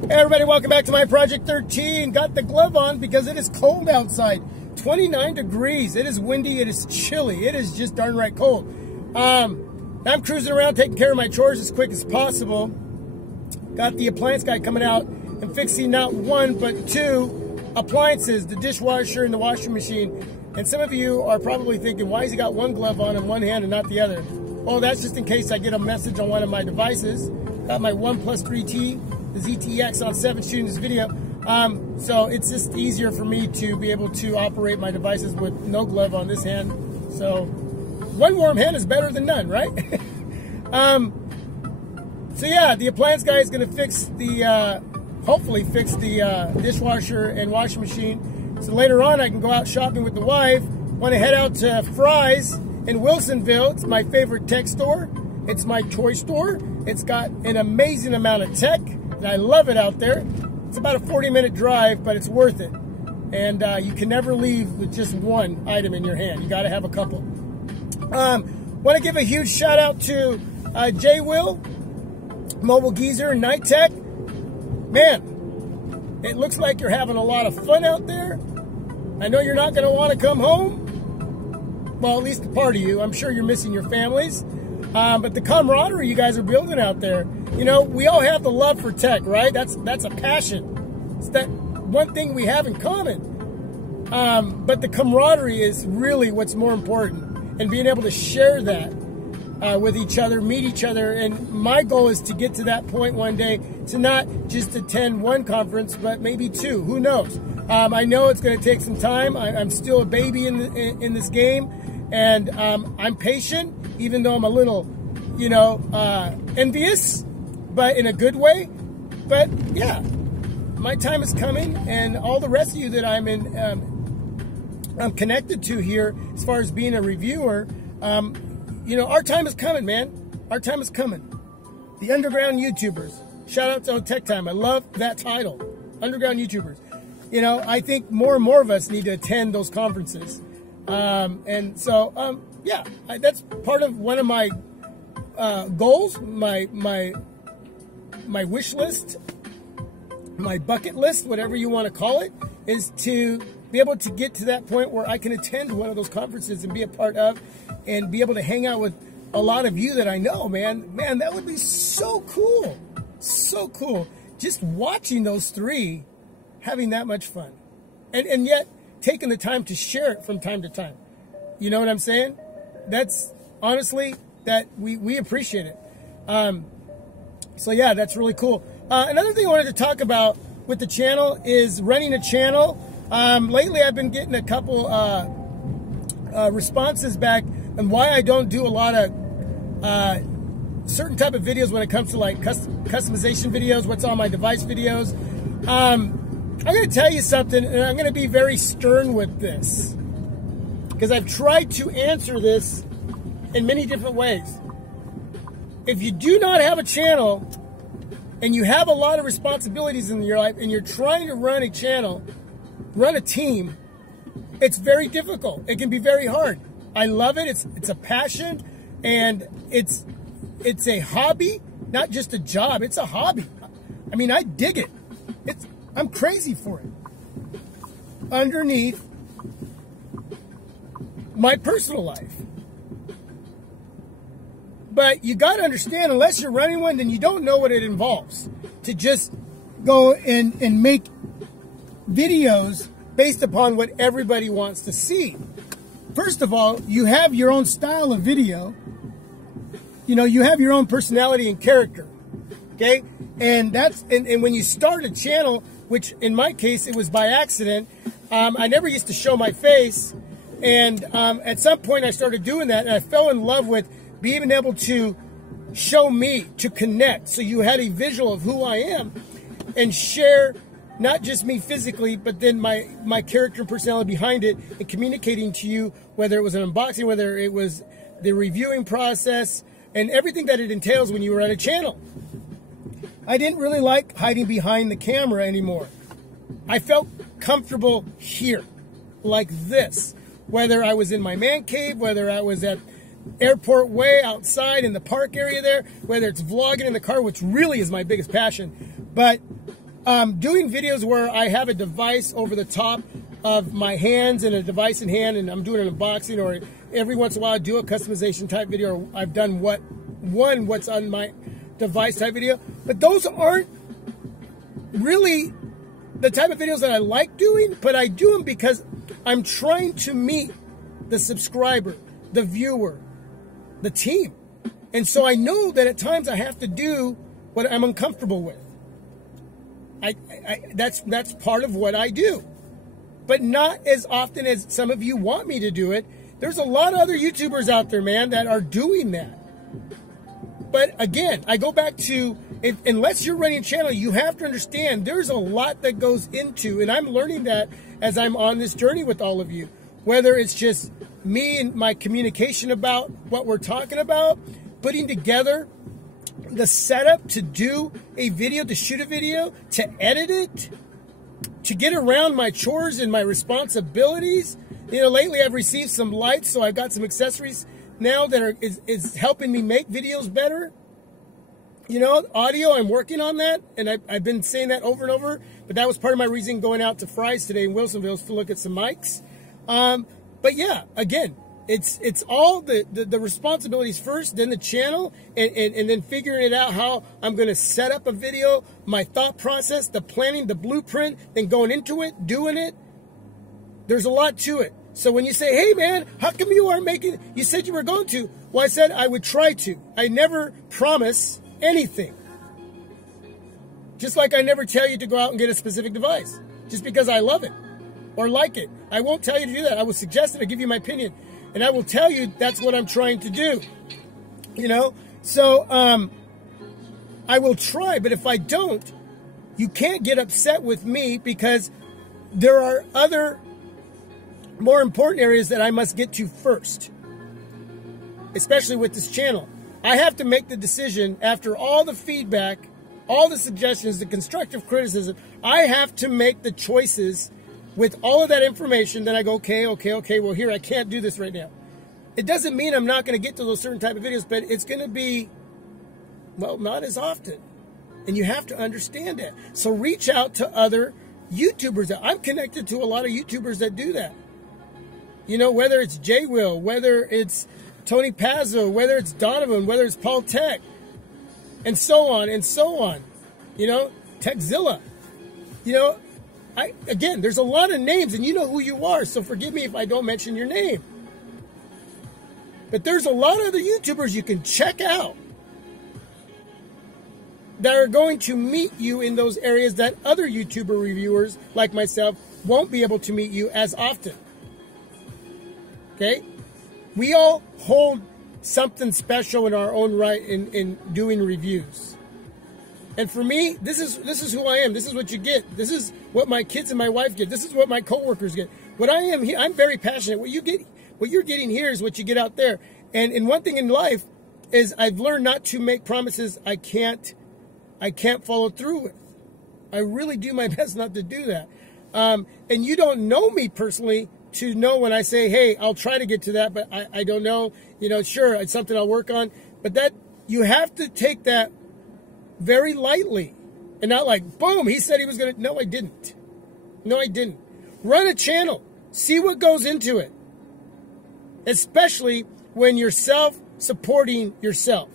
Hey everybody, welcome back to myproject13. Got the glove on because it is cold outside. 29 degrees. It is windy. It is chilly. It is just darn right cold. I'm cruising around taking care of my chores as quick as possible. Got the appliance guy coming out and fixing not one but two appliances, the dishwasher and the washing machine. And some of you are probably thinking, why has he got one glove on in one hand and not the other? Well, that's just in case I get a message on one of my devices. Got my OnePlus 3T, the ZTX on 7 shooting this video. So it's just easier for me to be able to operate my devices with no glove on this hand. So one warm hand is better than none, right? So yeah, the appliance guy is going to fix the, hopefully fix the dishwasher and washing machine. So later on I can go out shopping with the wife. Want to head out to Fry's in Wilsonville. It's my favorite tech store. It's my toy store. It's got an amazing amount of tech, and I love it out there. It's about a 40-minute drive, but it's worth it. And you can never leave with just one item in your hand. You got to have a couple. Want to give a huge shout out to J Will, Mobile Geezer, Night Tech. Man, it looks like you're having a lot of fun out there. I know you're not going to want to come home. Well, at least a part of you. I'm sure you're missing your families. But the camaraderie you guys are building out there, you know, we all have the love for tech, right? That's a passion. It's that one thing we have in common. But the camaraderie is really what's more important, and being able to share that with each other, meet each other. And my goal is to get to that point one day to not just attend one conference, but maybe two. Who knows? I know it's going to take some time. I'm still a baby in this game, and I'm patient, even though I'm a little, you know, envious, but in a good way. But yeah, my time is coming, and all the rest of you that I'm connected to here, as far as being a reviewer, you know, our time is coming, man. Our time is coming. The underground YouTubers. Shout out to Tech Time. I love that title, underground YouTubers. You know, I think more and more of us need to attend those conferences. And so, yeah, that's part of one of my goals, my wish list, my bucket list, whatever you want to call it, is to be able to get to that point where I can attend one of those conferences and be a part of, and be able to hang out with a lot of you that I know, man. Man, that would be so cool. So cool. Just watching those three having that much fun. And yet taking the time to share it from time to time. You know what I'm saying? That's honestly, that we appreciate it. So yeah, that's really cool. Another thing I wanted to talk about with the channel is running a channel. Lately I've been getting a couple responses back on why I don't do a lot of certain type of videos when it comes to like customization videos, what's on my device videos. I'm going to tell you something, and I'm going to be very stern with this, because I've tried to answer this in many different ways. If you do not have a channel and you have a lot of responsibilities in your life and you're trying to run a channel, run a team, it's very difficult. It can be very hard. I love it. It's a passion, and it's a hobby, not just a job. It's a hobby. I mean, I dig it. I'm crazy for it. Underneath my personal life. But you got to understand, unless you're running one, then you don't know what it involves to just go and make videos based upon what everybody wants to see. First of all, you have your own style of video. You know, you have your own personality and character. Okay? And that's, and when you start a channel, which in my case, it was by accident, I never used to show my face. And at some point I started doing that, and I fell in love with being able to show me, to connect. So you had a visual of who I am and share not just me physically, but then my character and personality behind it, and communicating to you, whether it was an unboxing, whether it was the reviewing process, and everything that it entails when you were at a channel. I didn't really like hiding behind the camera anymore. I felt comfortable here, like this. Whether I was in my man cave, whether I was at Airport Way outside in the park area there, whether it's vlogging in the car, which really is my biggest passion. But doing videos where I have a device over the top of my hands and a device in hand, and I'm doing an unboxing, or every once in a while I do a customization type video, or I've done what's on my device type video. But those aren't really the type of videos that I like doing, but I do them because I'm trying to meet the subscriber, the viewer, the team. And so I know that at times I have to do what I'm uncomfortable with. That's part of what I do. But not as often as some of you want me to do it. There's a lot of other YouTubers out there, man, that are doing that. But again, I go back to, unless you're running a channel, you have to understand there's a lot that goes into, and I'm learning that as I'm on this journey with all of you. Whether it's just me and my communication about what we're talking about, putting together the setup to do a video, to shoot a video, to edit it, to get around my chores and my responsibilities. You know, lately I've received some lights, so I've got some accessories now that is helping me make videos better. You know, audio, I'm working on that, and I've been saying that over and over, but that was part of my reason going out to Fry's today in Wilsonville to look at some mics. But yeah, again, it's all the responsibilities first, then the channel, and then figuring it out how I'm going to set up a video, my thought process, the planning, the blueprint, then going into it, doing it. There's a lot to it. So when you say, hey man, how come you aren't making, you said you were going to. Well, I said I would try to. I never promise anything. Just like I never tell you to go out and get a specific device, just because I love it or like it. I won't tell you to do that. I will suggest it. I'll give you my opinion. And I will tell you that's what I'm trying to do. You know? So, I will try, but if I don't, you can't get upset with me, because there are other more important areas that I must get to first. Especially with this channel. I have to make the decision after all the feedback, all the suggestions, the constructive criticism. I have to make the choices with all of that information. Then I go, okay, well here, I can't do this right now. It doesn't mean I'm not going to get to those certain type of videos, but it's going to be, well, not as often. And you have to understand that. So reach out to other YouTubers. I'm connected to a lot of YouTubers that do that. You know, whether it's J Will, whether it's Tony Pazzo, whether it's Donovan, whether it's Paul Tech, and so on and so on. You know, Techzilla. You know, again, there's a lot of names, and you know who you are, so forgive me if I don't mention your name. But there's a lot of other YouTubers you can check out that are going to meet you in those areas that other YouTuber reviewers like myself won't be able to meet you as often. Okay? We all hold something special in our own right in doing reviews. And for me, this is who I am. This is what you get. This is what my kids and my wife get. This is what my coworkers get. What I am here, I'm very passionate. What you're getting here is what you get out there. And one thing in life is I've learned not to make promises I can't follow through with. I really do my best not to do that. And you don't know me personally to know when I say, hey, I'll try to get to that, but I don't know. You know, sure, it's something I'll work on. But that, you have to take that very lightly. And not like, boom, he said he was going to. No, I didn't. No, I didn't. Run a channel. See what goes into it. Especially when you're self-supporting yourself.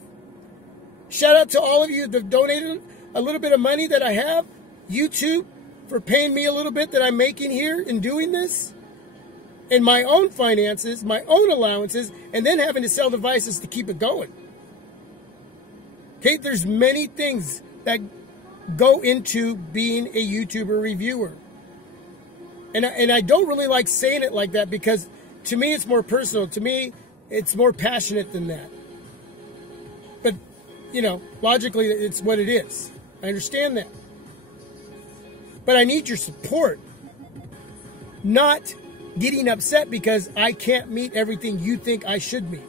Shout out to all of you that have donated a little bit of money that I have. YouTube for paying me a little bit that I'm making here in doing this. And my own finances, my own allowances, and then having to sell devices to keep it going. Okay, there's many things that go into being a YouTuber reviewer. And I don't really like saying it like that, because to me it's more personal. To me, it's more passionate than that. But, you know, logically it's what it is. I understand that. But I need your support. Not getting upset because I can't meet everything you think I should meet.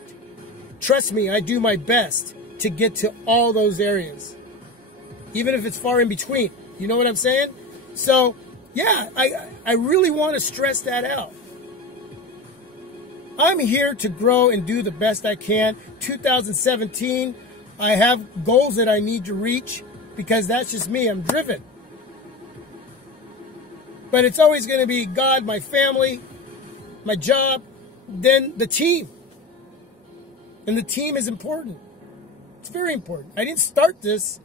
Trust me, I do my best to get to all those areas. Even if it's far in between. You know what I'm saying? So, yeah, I really want to stress that out. I'm here to grow and do the best I can. 2017, I have goals that I need to reach, because that's just me. I'm driven. But it's always going to be God, my family, my job, then the team. And the team is important. It's very important. I didn't start this,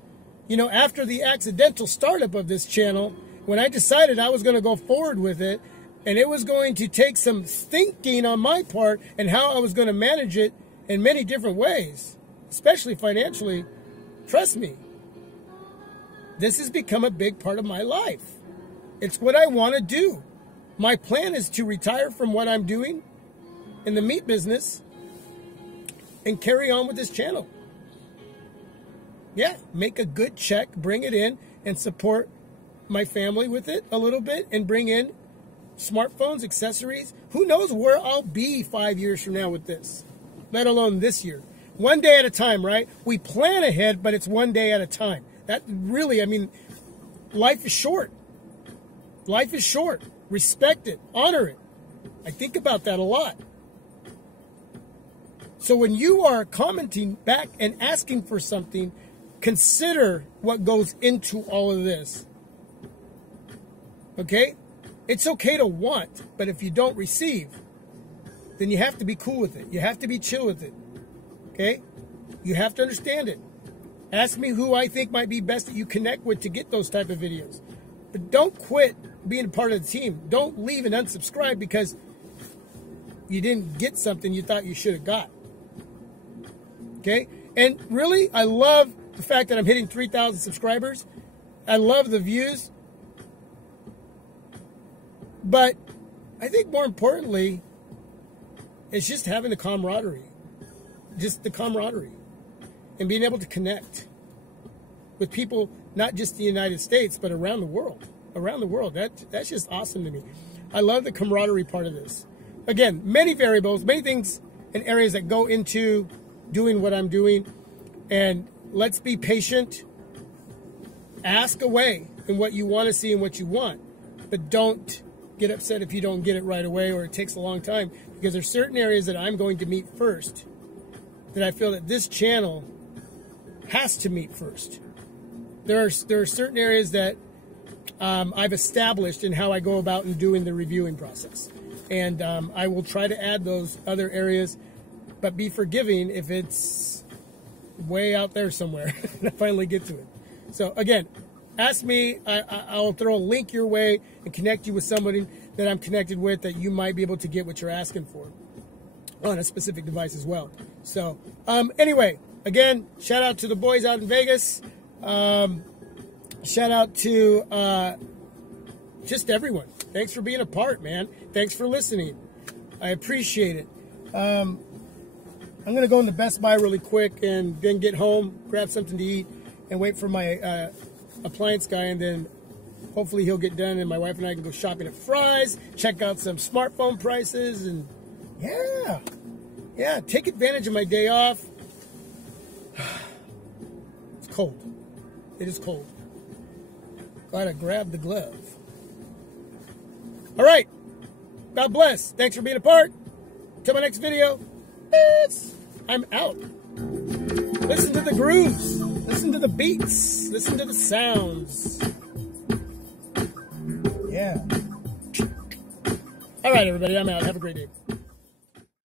you know, after the accidental startup of this channel. When I decided I was going to go forward with it, and it was going to take some thinking on my part and how I was going to manage it in many different ways, especially financially. Trust me, this has become a big part of my life. It's what I want to do. My plan is to retire from what I'm doing in the meat business and carry on with this channel. Yeah, make a good check, bring it in, and support my family with it a little bit, and bring in smartphones, accessories. Who knows where I'll be 5 years from now with this, let alone this year. One day at a time, right? We plan ahead, but it's one day at a time. That really, I mean, life is short. Life is short. Respect it. Honor it. I think about that a lot. So when you are commenting back and asking for something, consider what goes into all of this. Okay? It's okay to want, but if you don't receive, then you have to be cool with it. You have to be chill with it. Okay? You have to understand it. Ask me who I think might be best that you connect with to get those type of videos. But don't quit being a part of the team. Don't leave and unsubscribe because you didn't get something you thought you should have got. Okay? And really, I love the fact that I'm hitting 3,000 subscribers. I love the views. But I think more importantly, it's just having the camaraderie. Just the camaraderie. And being able to connect with people, not just the United States, but around the world. Around the world. That's just awesome to me. I love the camaraderie part of this. Again, many variables, many things and areas that go into doing what I'm doing. And let's be patient. Ask away in what you want to see and what you want. But don't get upset if you don't get it right away or it takes a long time. Because there's certain areas that I'm going to meet first that I feel that this channel has to meet first. There are certain areas that I've established in how I go about in doing the reviewing process. And I will try to add those other areas, but be forgiving if it's way out there somewhere and I finally get to it. So again, ask me. I'll throw a link your way and connect you with somebody that I'm connected with that you might be able to get what you're asking for on a specific device as well. So anyway, again, shout out to the boys out in Vegas. Shout out to just everyone. Thanks for being a part, man. Thanks for listening. I appreciate it. I'm going to go into Best Buy really quick and then get home, grab something to eat, and wait for my appliance guy, and then hopefully he'll get done and my wife and I can go shopping at Fry's, check out some smartphone prices, and yeah, take advantage of my day off. It's cold. It is cold. Gotta grab the glove. All right. God bless. Thanks for being a part. Till my next video. I'm out. Listen to the grooves. Listen to the beats. Listen to the sounds. Yeah. All right, everybody. I'm out. Have a great day.